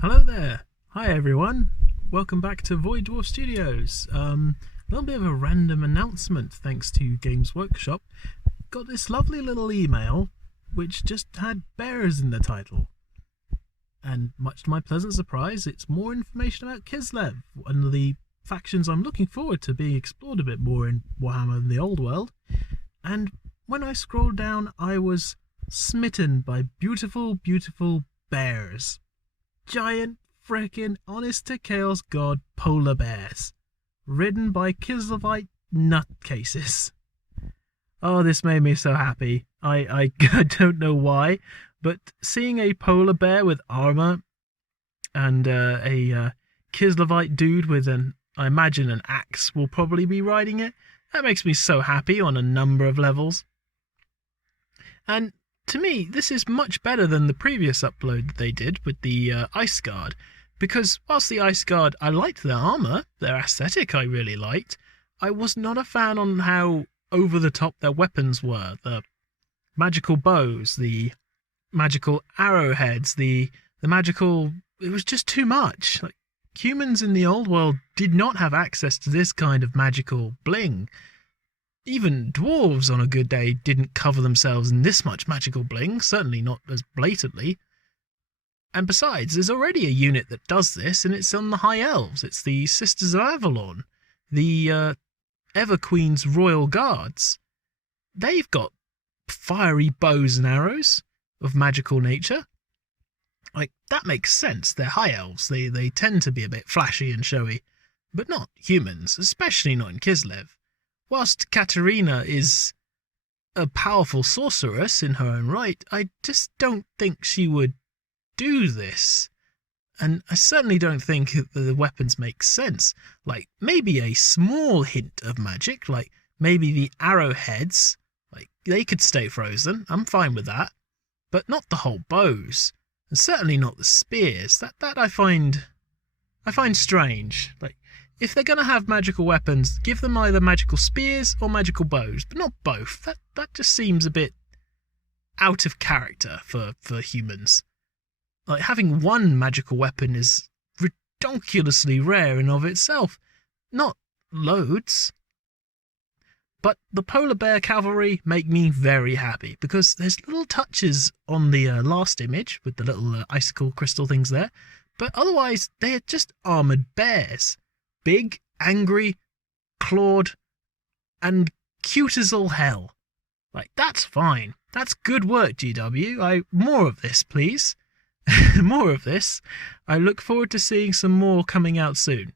Hello there. Hi everyone. Welcome back to Void Dwarf Studios. A little bit of a random announcement thanks to Games Workshop. Got this lovely little email which just had bears in the title. And much to my pleasant surprise, it's more information about Kislev, one of the factions I'm looking forward to being explored a bit more in Warhammer in the old world. And when I scrolled down, I was smitten by beautiful, beautiful bears. Giant, frickin' honest-to-chaos god polar bears, ridden by Kislevite nutcases. Oh, this made me so happy. I don't know why, but seeing a polar bear with armor and a Kislevite dude with I imagine an axe will probably be riding it, that makes me so happy on a number of levels. And to me, this is much better than the previous upload that they did with the Ice Guard, because whilst the Ice Guard, I liked their armour, their aesthetic I really liked, I was not a fan on how over-the-top their weapons were. The magical bows, the magical arrowheads, the magical... It was just too much. Like, humans in the old world did not have access to this kind of magical bling. Even dwarves on a good day didn't cover themselves in this much magical bling, certainly not as blatantly. And besides, there's already a unit that does this, and it's on the High Elves. It's the Sisters of Avalon, the Everqueen's Royal Guards. They've got fiery bows and arrows of magical nature. Like, that makes sense. They're High Elves. They tend to be a bit flashy and showy, but not humans, especially not in Kislev. Whilst Katerina is a powerful sorceress in her own right, I just don't think she would do this. And I certainly don't think the weapons make sense. Like, maybe a small hint of magic, like maybe the arrowheads, like they could stay frozen. I'm fine with that. But not the whole bows. And certainly not the spears. That I find strange. Like, if they're going to have magical weapons, give them either magical spears or magical bows, but not both. That just seems a bit out of character for humans. Like, having one magical weapon is ridiculously rare in of itself. Not loads. But the polar bear cavalry make me very happy, because there's little touches on the last image with the little icicle crystal things there, but otherwise they are just armoured bears. Big, angry, clawed, and cute as all hell. Like, that's fine. That's good work, GW. More of this, please. More of this. I look forward to seeing some more coming out soon.